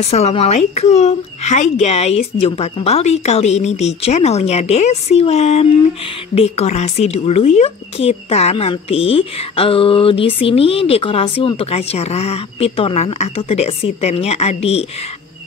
Assalamualaikum. Hai guys, jumpa kembali kali ini di channelnya Desiwan. Dekorasi dulu yuk kita nanti di sini dekorasi untuk acara pitonan atau tedek sitennya adik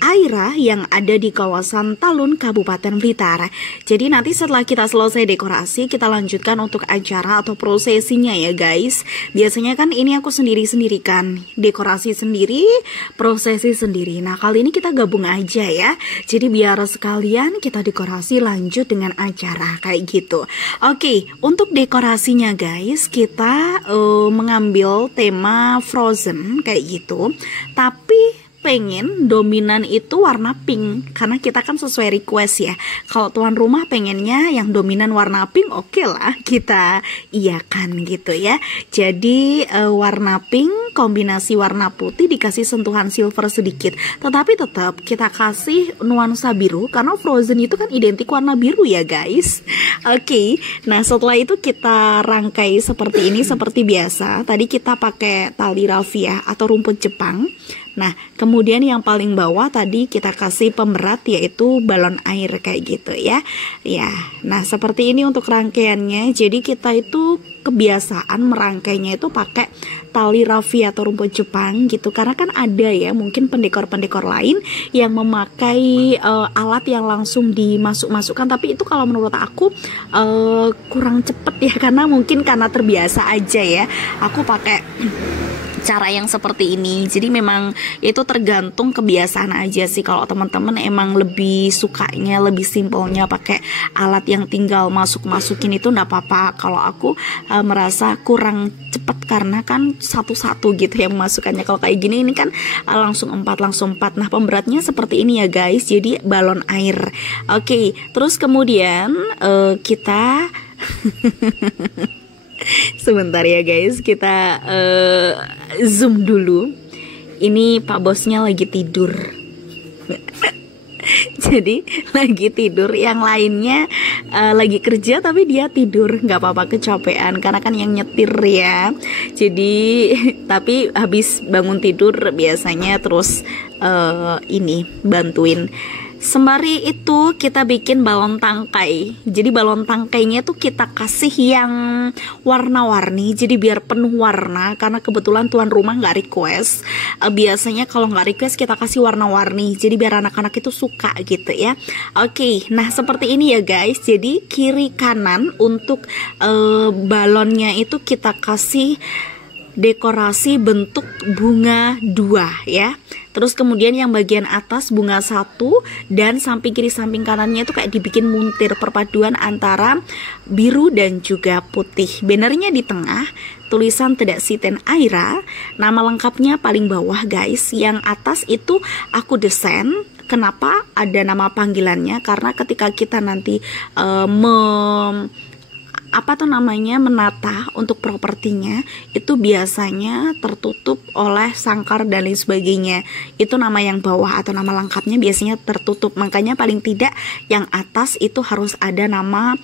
Aira yang ada di kawasan Talun, Kabupaten Blitar. Jadi nanti setelah kita selesai dekorasi, kita lanjutkan untuk acara atau prosesinya ya guys. Biasanya kan ini aku sendiri-sendiri kan, dekorasi sendiri, prosesi sendiri. Nah kali ini kita gabung aja ya. Jadi biar sekalian kita dekorasi lanjut dengan acara kayak gitu. Oke, untuk dekorasinya guys, kita mengambil tema Frozen kayak gitu. Tapi pengen dominan itu warna pink karena kita kan sesuai request ya. Kalau tuan rumah pengennya yang dominan warna pink, oke lah kita iakan gitu ya. Jadi warna pink kombinasi warna putih dikasih sentuhan silver sedikit. Tetapi tetap kita kasih nuansa biru karena Frozen itu kan identik warna biru ya guys. Oke, nah setelah itu kita rangkai seperti ini seperti biasa. Tadi kita pakai tali raffia atau rumput Jepang. Nah, kemudian yang paling bawah tadi kita kasih pemberat yaitu balon air kayak gitu ya. Ya, nah seperti ini untuk rangkaiannya. Jadi kita itu kebiasaan merangkainya itu pakai tali raffia atau rumput Jepang gitu. Karena kan ada ya mungkin pendekor-pendekor lain yang memakai alat yang langsung dimasuk-masukkan. Tapi itu kalau menurut aku kurang cepet ya, karena mungkin karena terbiasa aja ya. Aku pakai cara yang seperti ini. Jadi memang itu tergantung kebiasaan aja sih. Kalau teman-teman emang lebih sukanya, lebih simpelnya pakai alat yang tinggal masuk-masukin itu enggak apa-apa. Kalau aku merasa kurang cepat karena kan satu-satu gitu yang memasukkannya. Kalau kayak gini ini kan langsung 4. Nah, pemberatnya seperti ini ya guys. Jadi balon air. Oke, terus kemudian kita sebentar ya guys, kita zoom dulu. Ini Pak Bosnya lagi tidur. Jadi lagi tidur, yang lainnya lagi kerja tapi dia tidur. Nggak apa-apa, kecapean karena kan yang nyetir ya. Jadi tapi habis bangun tidur biasanya terus ini bantuin. Sembari itu kita bikin balon tangkai. Jadi balon tangkainya tuh kita kasih yang warna-warni. Jadi biar penuh warna. Karena kebetulan tuan rumah nggak request. Biasanya kalau nggak request kita kasih warna-warni. Jadi biar anak-anak itu suka gitu ya. Oke, nah seperti ini ya guys. Jadi kiri kanan untuk balonnya itu kita kasih dekorasi bentuk bunga 2 ya. Terus kemudian yang bagian atas bunga 1 dan samping kiri samping kanannya itu kayak dibikin muntir, perpaduan antara biru dan juga putih. Bannernya di tengah, tulisan Tedek Siten Aira. Nama lengkapnya paling bawah guys. Yang atas itu aku desain. Kenapa ada nama panggilannya? Karena ketika kita nanti menata untuk propertinya itu biasanya tertutup oleh sangkar dan lain sebagainya. Itu nama yang bawah atau nama lengkapnya biasanya tertutup. Makanya paling tidak yang atas itu harus ada nama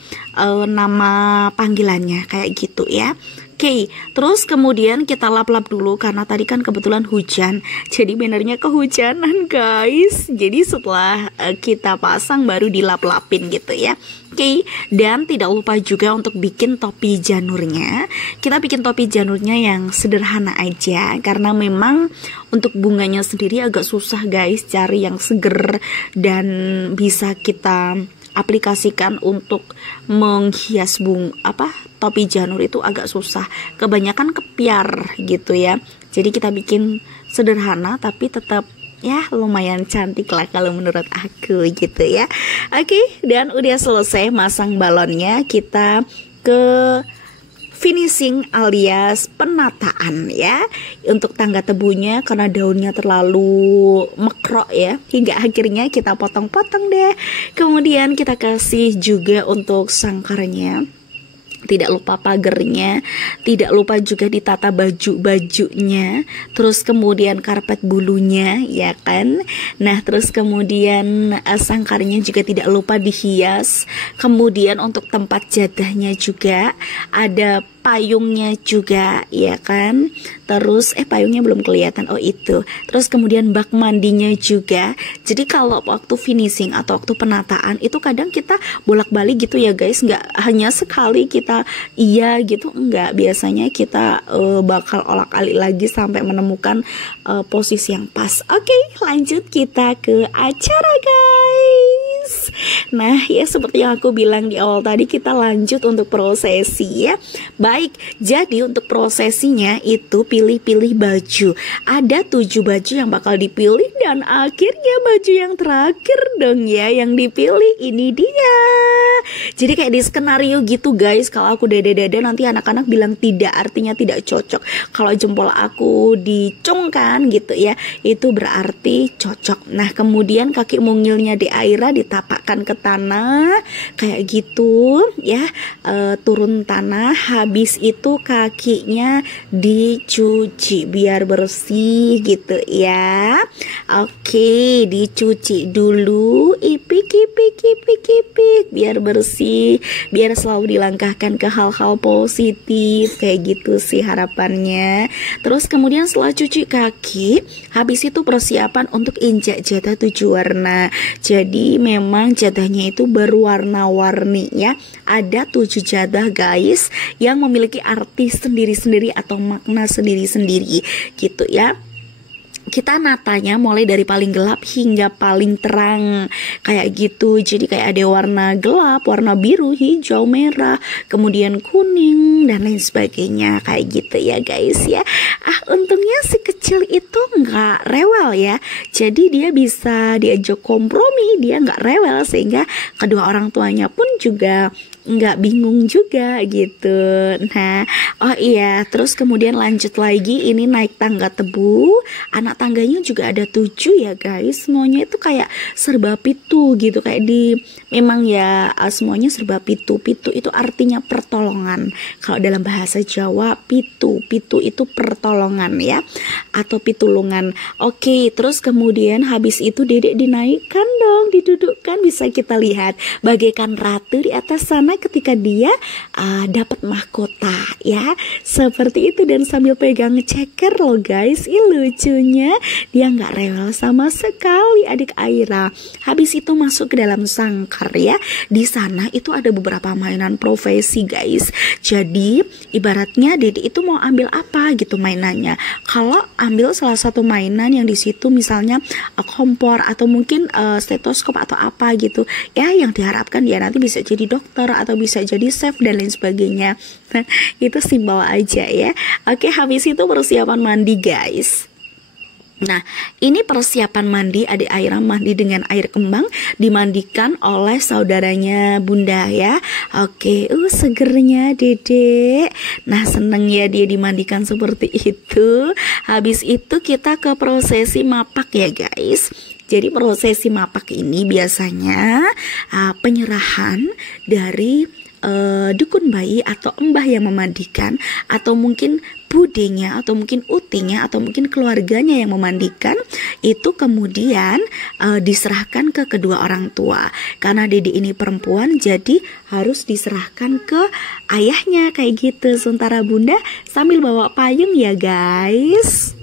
panggilannya kayak gitu ya. Oke, terus kemudian kita lap-lap dulu karena tadi kan kebetulan hujan. Jadi bannernya kehujanan guys. Jadi setelah kita pasang baru dilap-lapin gitu ya. Oke, dan tidak lupa juga untuk bikin topi janurnya. Kita bikin topi janurnya yang sederhana aja karena memang untuk bunganya sendiri agak susah guys cari yang seger dan bisa kita aplikasikan untuk menghias topi janur itu agak susah. Kebanyakan kepiar gitu ya. Jadi kita bikin sederhana tapi tetap ya lumayan cantik lah kalau menurut aku gitu ya. Oke, dan udah selesai masang balonnya, kita ke finishing alias penataan ya. Untuk tangga tebunya karena daunnya terlalu mekrok ya, hingga akhirnya kita potong-potong deh. Kemudian kita kasih juga untuk sangkarnya. Tidak lupa pagernya, tidak lupa juga ditata baju-bajunya, terus kemudian karpet bulunya ya kan. Nah terus kemudian sangkarnya juga tidak lupa dihias. Kemudian untuk tempat jadahnya juga ada payungnya juga ya kan. Terus payungnya belum kelihatan, oh itu. Terus kemudian bak mandinya juga. Jadi kalau waktu finishing atau waktu penataan itu kadang kita bolak-balik gitu ya guys, nggak hanya sekali kita iya gitu, enggak. Biasanya kita bakal olak-alik lagi sampai menemukan posisi yang pas. Oke, lanjut kita ke acara guys. Nah ya seperti yang aku bilang di awal tadi, kita lanjut untuk prosesi ya. Baik, jadi untuk prosesinya itu pilih-pilih baju. Ada 7 baju yang bakal dipilih dan akhirnya baju yang terakhir dong ya yang dipilih ini dia. Jadi kayak di skenario gitu guys. Kalau aku dada-dada nanti anak-anak bilang tidak, artinya tidak cocok. Kalau jempol aku dicungkan gitu ya, itu berarti cocok. Nah kemudian kaki mungilnya di Aira ditapakkan ke tanah kayak gitu ya, turun tanah. Habis itu kakinya dicuci biar bersih gitu ya. Oke, dicuci dulu, ipik biar bersih, biar selalu dilangkahkan ke hal-hal positif kayak gitu sih harapannya. Terus kemudian setelah cuci kaki, habis itu persiapan untuk injak jatah 7 warna. Jadi memang jatahnya itu berwarna-warni ya. Ada 7 jatah guys yang memiliki arti sendiri-sendiri atau makna sendiri-sendiri gitu ya. Kita natanya mulai dari paling gelap hingga paling terang kayak gitu. Jadi kayak ada warna gelap, warna biru, hijau, merah, kemudian kuning dan lain sebagainya kayak gitu ya guys ya. Untungnya si kecil itu nggak rewel ya. Jadi dia bisa diajak kompromi, dia nggak rewel sehingga kedua orang tuanya pun juga nggak bingung juga gitu. Nah, oh iya, terus kemudian lanjut lagi, ini naik tangga tebu. Anak tangganya juga ada 7 ya guys. Semuanya itu kayak serba pitu gitu, kayak memang ya semuanya serba pitu. Pitu itu artinya pertolongan. Kalau dalam bahasa Jawa pitu itu pertolongan ya, atau pitulungan. Oke, terus kemudian habis itu dedek dinaikkan dong, didudukkan, bisa kita lihat bagaikan ratu di atas sana ketika dia dapat mahkota ya, seperti itu. Dan sambil pegang ceker loh guys, lucunya dia nggak rewel sama sekali adik Aira. Habis itu masuk ke dalam sangkar ya. Di sana itu ada beberapa mainan profesi guys. Jadi ibaratnya Dede itu mau ambil apa gitu mainannya. Kalau ambil salah satu mainan yang di situ misalnya kompor atau mungkin stetoskop atau apa gitu ya, yang diharapkan dia nanti bisa jadi dokter atau bisa jadi chef dan lain sebagainya. Itu simbol aja ya. Oke, habis itu persiapan mandi guys. Nah, ini persiapan mandi. Adik Aira mandi dengan air kembang, dimandikan oleh saudaranya Bunda ya. Oke, segernya Dedek. Nah, seneng ya dia dimandikan seperti itu. Habis itu kita ke prosesi mapak ya guys. Jadi prosesi mapak ini biasanya penyerahan dari dukun bayi atau mbah yang memandikan, atau mungkin budenya, atau mungkin utinya, atau mungkin keluarganya yang memandikan, itu kemudian diserahkan ke kedua orang tua. Karena Dede ini perempuan, jadi harus diserahkan ke ayahnya kayak gitu. Sementara Bunda sambil bawa payung ya guys.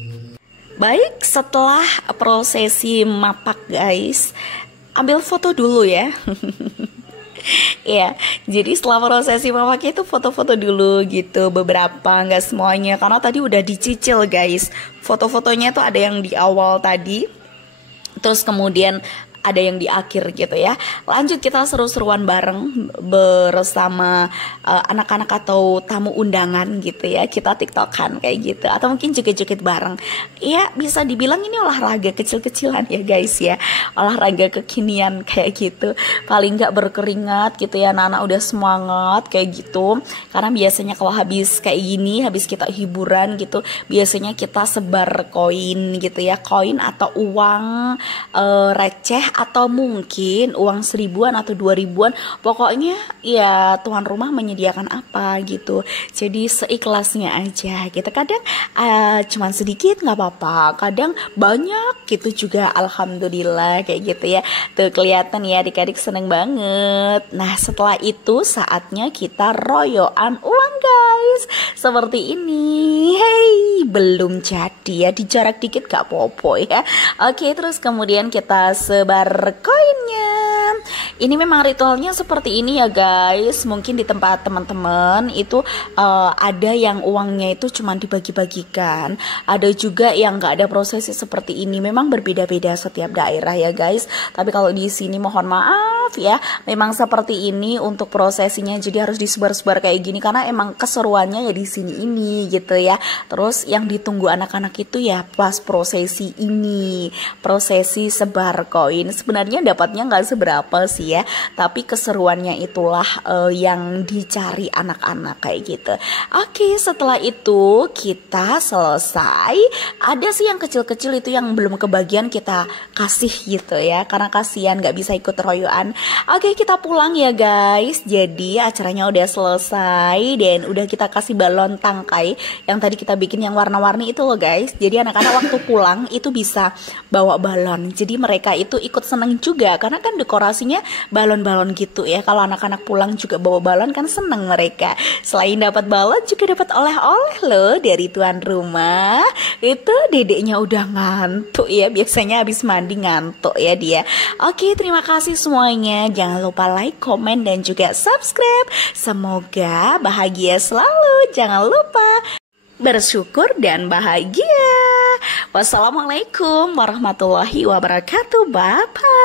Baik, setelah prosesi mapak guys, ambil foto dulu ya. Ya, jadi setelah prosesi mapak itu foto-foto dulu gitu, beberapa, nggak semuanya, karena tadi udah dicicil guys. Foto-fotonya tuh ada yang di awal tadi, terus kemudian ada yang di akhir gitu ya. Lanjut kita seru-seruan bareng bersama anak-anak atau tamu undangan gitu ya. Kita tiktokan kayak gitu, atau mungkin joget-joget bareng. Ya bisa dibilang ini olahraga kecil-kecilan ya guys ya. Olahraga kekinian kayak gitu. Paling nggak berkeringat gitu ya, anak-anak udah semangat kayak gitu. Karena biasanya kalau habis kayak gini, habis kita hiburan gitu, biasanya kita sebar koin gitu ya. Koin atau uang receh atau mungkin uang 1000-an atau 2000-an, pokoknya ya tuan rumah menyediakan apa gitu. Jadi seikhlasnya aja gitu. Kadang cuman sedikit nggak apa-apa, kadang banyak gitu juga alhamdulillah kayak gitu ya. Tuh kelihatan ya adik-adik seneng banget. Nah setelah itu saatnya kita royoan uang guys, seperti ini. Hey, belum jadi ya, dijarak dikit gak popo ya. Oke, terus kemudian kita sebar koinnya. Ini memang ritualnya seperti ini ya guys. Mungkin di tempat teman-teman itu ada yang uangnya itu cuma dibagi-bagikan, ada juga yang nggak ada prosesi seperti ini. Memang berbeda-beda setiap daerah ya guys. Tapi kalau di sini mohon maaf ya, memang seperti ini untuk prosesinya. Jadi harus disebar-sebar kayak gini karena emang keseruannya ya di sini ini gitu ya. Terus yang ditunggu anak-anak itu ya pas prosesi ini, prosesi sebar koin. Sebenarnya dapatnya nggak seberapa sih ya, tapi keseruannya itulah yang dicari anak-anak kayak gitu. Oke, setelah itu kita selesai. Ada sih yang kecil-kecil itu yang belum kebagian kita kasih gitu ya, karena kasihan nggak bisa ikut royoan. Oke, kita pulang ya guys. Jadi acaranya udah selesai dan udah kita kasih balon tangkai yang tadi kita bikin yang warna-warni itu loh guys. Jadi anak-anak waktu pulang itu bisa bawa balon. Jadi mereka itu ikut seneng juga karena kan dekorasinya balon-balon gitu ya. Kalau anak-anak pulang juga bawa balon kan seneng mereka. Selain dapat balon juga dapat oleh-oleh loh dari tuan rumah. Itu dedeknya udah ngantuk ya. Biasanya habis mandi ngantuk ya dia. Oke, terima kasih semuanya. Jangan lupa like, komen, dan juga subscribe. Semoga bahagia selalu. Jangan lupa bersyukur dan bahagia. Wassalamualaikum warahmatullahi wabarakatuh. Bye-bye.